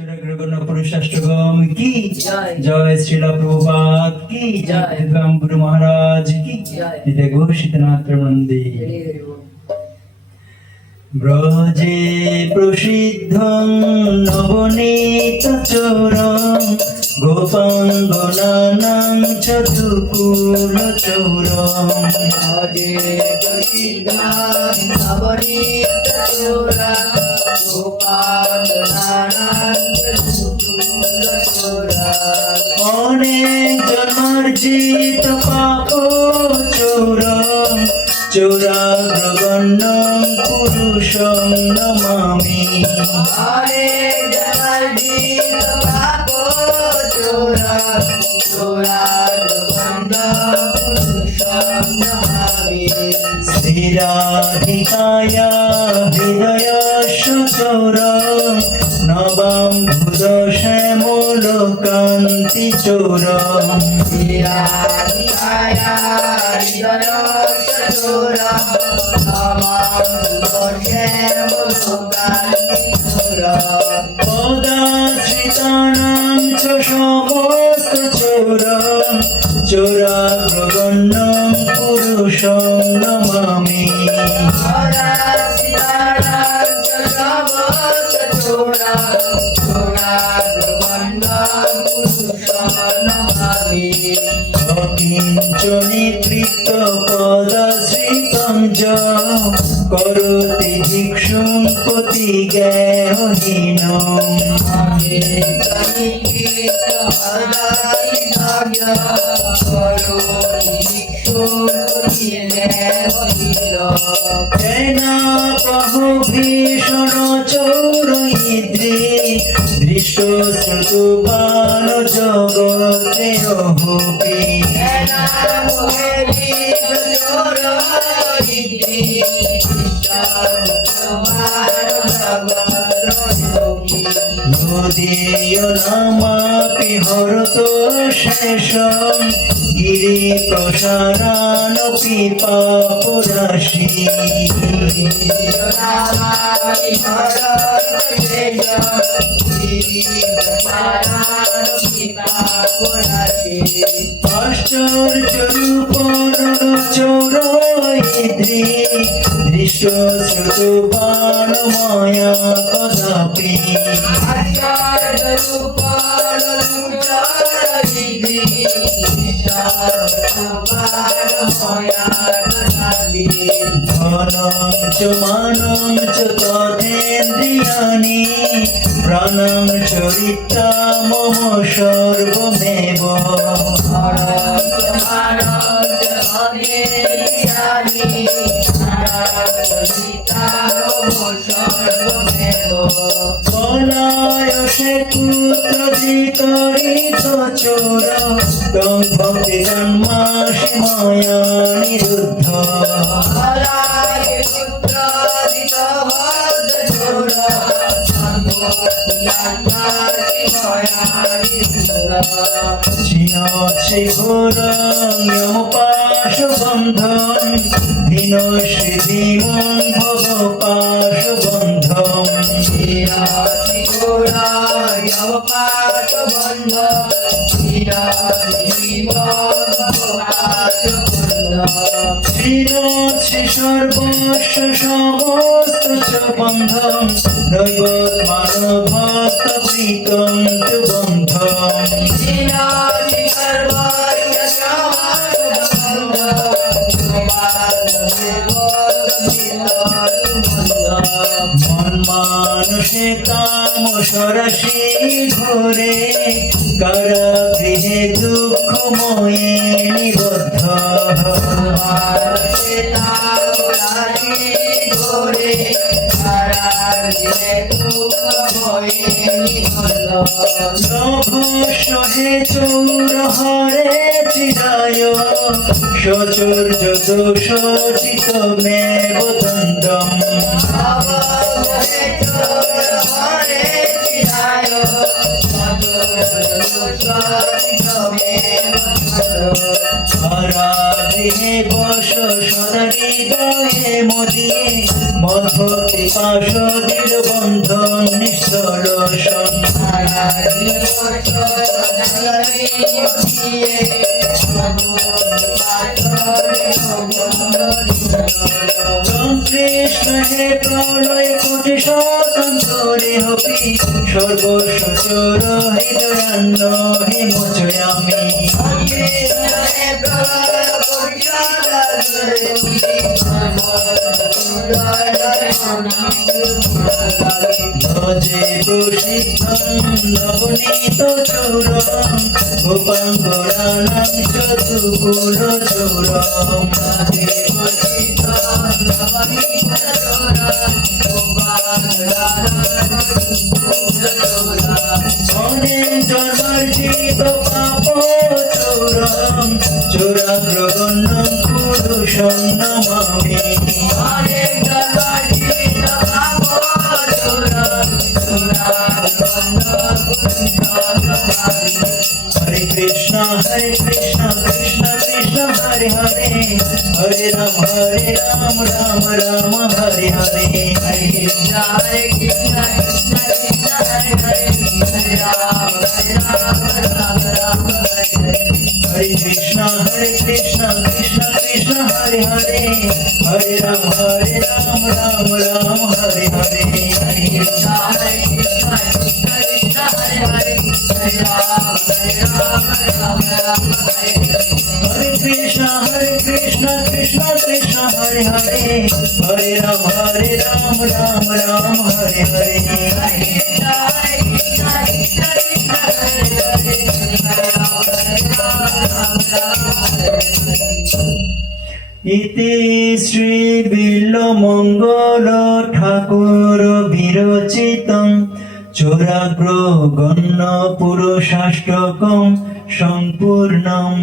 चरग्रगण पुरुषाष्टगम की जय श्रीला प्रभुपाद की जय राम गुरु महाराज की जय घोषितनाथ नंदी ब्रजे प्रसिद्धं नवनीतचोरं गोपाङ्गनानां चतुकुलचोरं ब्रजे प्रसिद्धं नवनीतचोरं गोपाङ्गनानां चतुकुलचोरं अनेक जन्मार्जित पापचोरं चोराग्रगण्यं पुरुषं नमामि हरे जनार्दित पापचोरं चोराग्रगण्यं पुरुषं नमामि स्थिराधिकाय हृदयश्चोरं नवां भूतश्यामलकान्तिचोरं श्रीराधिकाय हृदयश्चोरं नमां भूतश्यामलकान्तिचोरं पदाश्रितानां च समस्तचोरं चोराग्रगण्यं पुरुषं नमामि किञ्चनिवृत्तपदाश्रितं च करोति भिक्षुं भीषण चौरयिद्रे दृष्टो श्रुतुपान जगते अहोपि नदीयनामापि हरतो शेषं गिरिप्रसारानपि पापराशि आश्चर्यरूपरणचौरयिद्रि दृष्टो श्रुतुपानमाया कदापि धनं च मानं च तथेन्द्रियाणि प्राणं चरित्रा मम सर्वमेव कलायसे पुत्रजितरित चोर तं भक्तिजन्मासि माया निरुद्ध छिनोत्सि घोरं यमपाशबन्धं विनश्यति धीमं भवपाशबन्धं छिनोत्सि सर्वस्य समस्त च बन्धं दैवत्मानभक्तप्रीतं तु बन्धं मन्मानुषे तामसरसि घोरे कारागृहे दुःखमये निबद्धः नभस्सहे चौरहरे चिराय सचोर्जदोषचितमेव दण्डम् आराधे बस सदा हृदये मोदिये মধুতি পাশ দৃঢ় বন্ধন নিশ্চল সন কৃষ্ণ হে প্রলয় কোটি স্বতন্ত্রে হবি সর্বসচর হৃদয়ান্ন হে মোচয়ামি ভজে প্রসিদ্ধম নবনীত চূরম গোপাঙ্গরাণাং চতুকুল চূরম অনেক জন্মার্জিত পাপ চূরম চূরাগ্রগণ্যম পুরুষং নমামি হরে Krishna Krishna Krishna Hare Hare Hare Ram Ram Ram Hare Hare Hare Krishna Krishna Krishna Hare Hare Hare Ram Ram Ram Hare Hare हरे Krishna Krishna Krishna Hare Hare Hare Ram Ram Ram Hare Hare Hare Krishna Krishna Krishna Hare Hare Hare Ram Ram Ram Hare Hare हरे Krishna Krishna Krishna Hare Hare Hare Ram Ram Hare Hare Hare Krishna Krishna Krishna Hare Hare Hare Ram Ram Hare Hare इति श्री बिल्वमंगल ठाकुर विरचितं चोराग्र गण्य पुरुषाष्टकं सम्पूर्णम्।